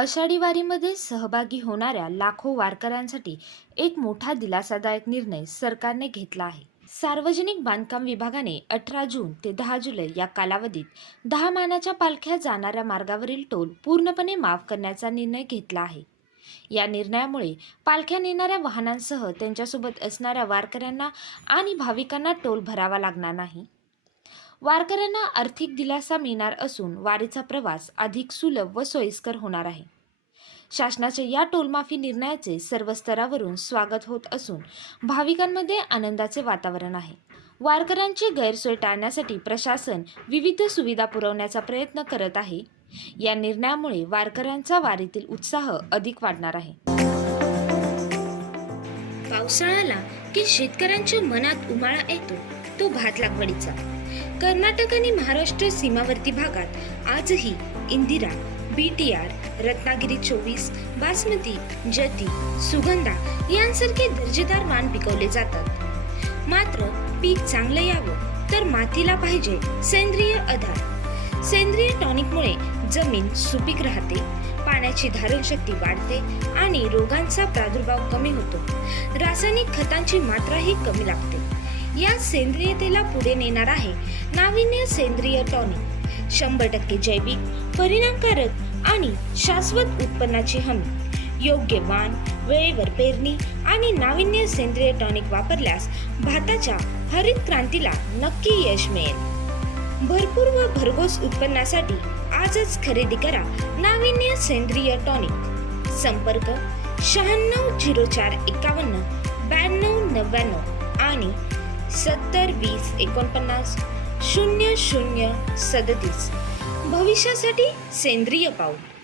आषाढी वारीमध्ये सहभागी होणाऱ्या लाखो वारकऱ्यांसाठी एक मोठा दिलासादायक निर्णय सरकारने घेतला आहे. सार्वजनिक बांधकाम विभागाने अठरा जून ते दहा जुलै या कालावधीत दहा मानाच्या पालख्या जाणाऱ्या मार्गावरील टोल पूर्णपणे माफ करण्याचा निर्णय घेतला आहे. या निर्णयामुळे पालख्या नेणाऱ्या वाहनांसह त्यांच्यासोबत असणाऱ्या वारकऱ्यांना आणि भाविकांना टोल भरावा लागणार नाही. वारकऱ्यांना आर्थिक दिलासा मिळणार असून वारीचा प्रवास अधिक सुलभ व सोयीस्कर होणार आहे. शासनाच्या या टोलमाफी निर्णयाचे सर्व स्तरावरून स्वागत होत असून भाविकांमध्ये आनंदाचे वातावरण आहे. वारकऱ्यांची गैरसोय टाळण्यासाठी प्रशासन विविध सुविधा पुरवण्याचा प्रयत्न करत आहे. या निर्णयामुळे वारकऱ्यांचा वारीतील उत्साह अधिक वाढणार आहे. पावसाळ्याला की शेतकऱ्यांच्या मनात उमाळा येतो तो भात लागवडीचा. कर्नाटक आणि महाराष्ट्र सीमावर्ती भागात आजही Indira B T R Ratnagiri चोवीस बासमती जती सुगंधा यांसारखे दर्जेदार वाण पिकवले जातात. मात्र पीक चांगलं यावं तर मातीला पाहिजे सेंद्रिय आधार. सेंद्रिय टॉनिकमुळे जमीन सुपीक राहते पाण्याची धारणशक्ती वाढते आणि रोगांचा प्रादुर्भाव कमी होतो. रासायनिक खतांची मात्राही कमी लागते. या सेंद्रियतेला पुढे नेणार आहे. नाविन्य सेंद्रिय टॉनिक शंभर टक्के जैविक परिणामकारक आणि शाश्वत उत्पन्नाची हमी. योग्य वाण वेळेवर पेरणी आणि नाविन्य सेंद्रिय टॉनिक वापरल्यास भाताच्या हरित क्रांतीला नक्की यश मिळेल. भरपूर व भरघोस उत्पन्नासाठी आजच खरेदी करा नाविन्य सेंद्रिय टॉनिक संपर्क शहाण्णव झिरो चार एकावन्न ब्याण्णव नव्याण्णव आणि सत्तर वीस एकोणपन्नास शून्य शून्य सदतीस. भविष्यासाठी सेंद्रिय पाऊल.